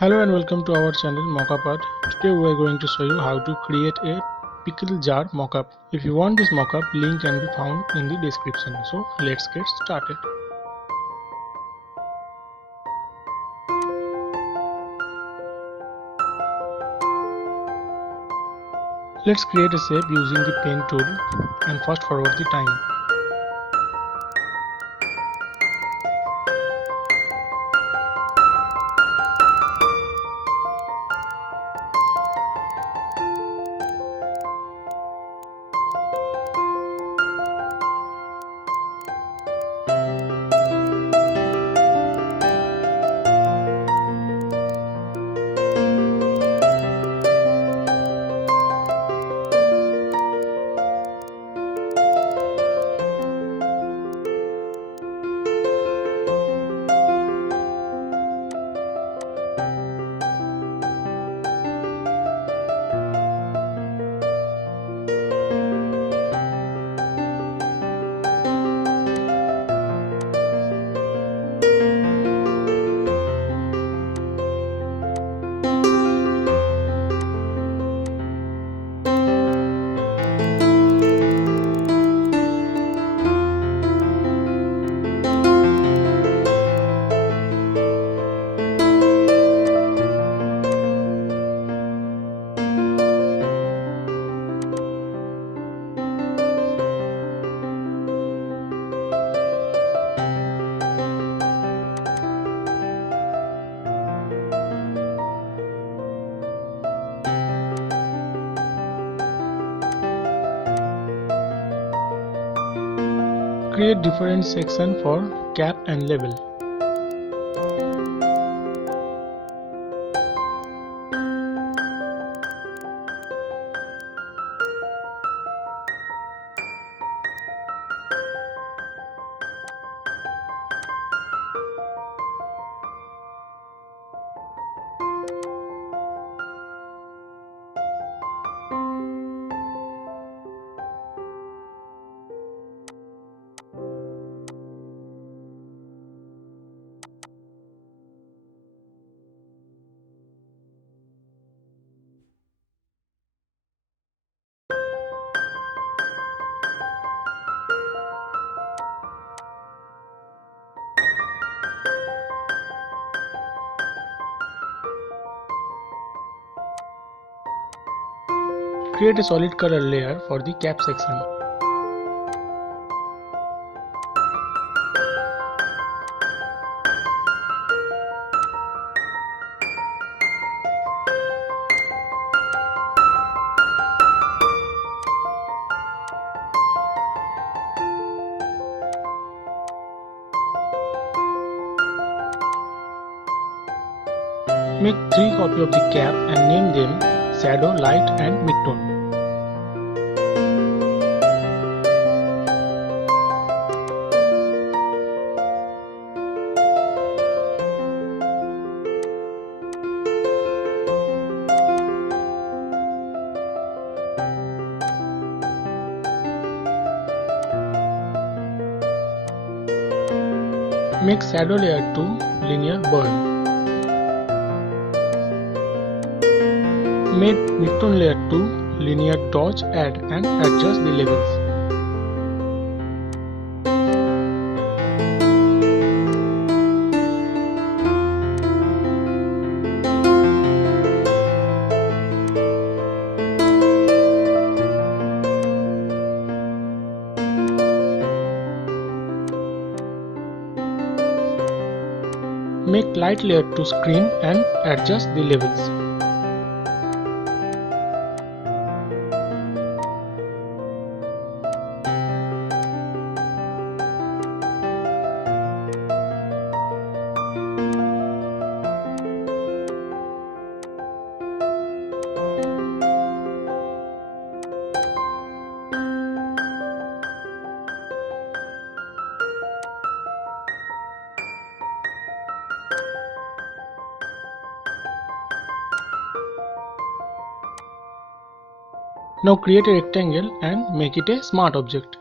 Hello and welcome to our channel Mockup. Today we are going to show you how to create a pickle jar mockup. If you want this mockup, link can be found in the description. So let's get started. Let's create a shape using the pen tool and fast forward the time. Create different sections for cap and label. Create a solid color layer for the cap section. Make 3 copies of the cap and name them Shadow, Light and Midtone. Make shadow layer to linear burn. Make midtone layer to linear dodge, add and adjust the levels. Make light layer to screen and adjust the levels. Now create a rectangle and make it a smart object.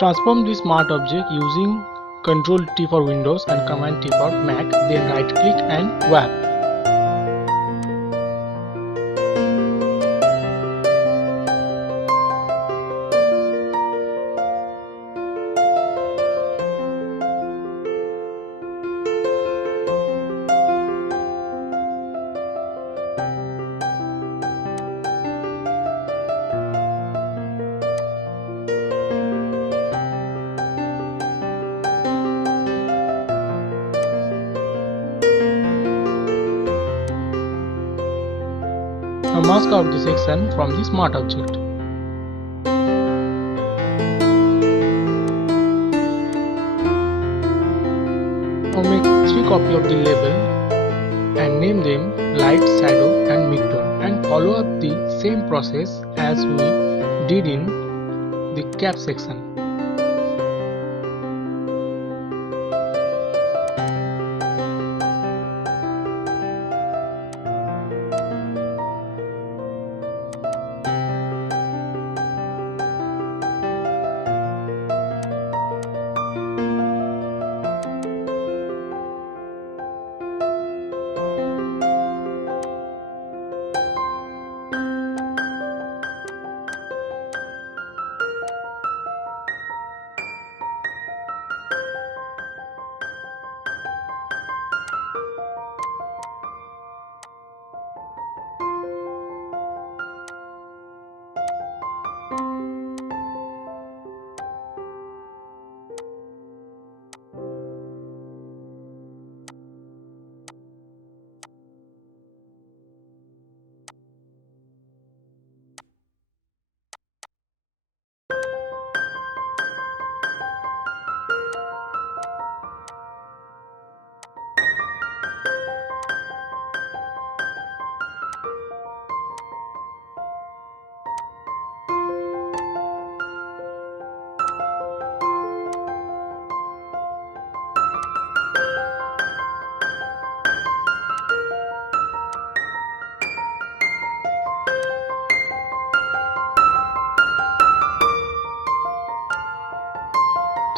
Transform the smart object using Ctrl T for Windows and Command T for Mac, then right click and wrap. Now mask out the section from the smart object. Now make 3 copies of the label and name them light, shadow and midtone, and follow up the same process as we did in the cap section.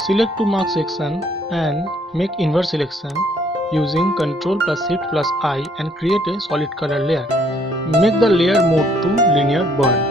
Select to mark section and make invert selection using Ctrl plus Shift plus I and create a solid color layer. Make the layer mode to linear burn.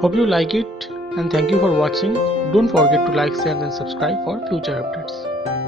Hope you like it and thank you for watching. Don't forget to like, share and subscribe for future updates.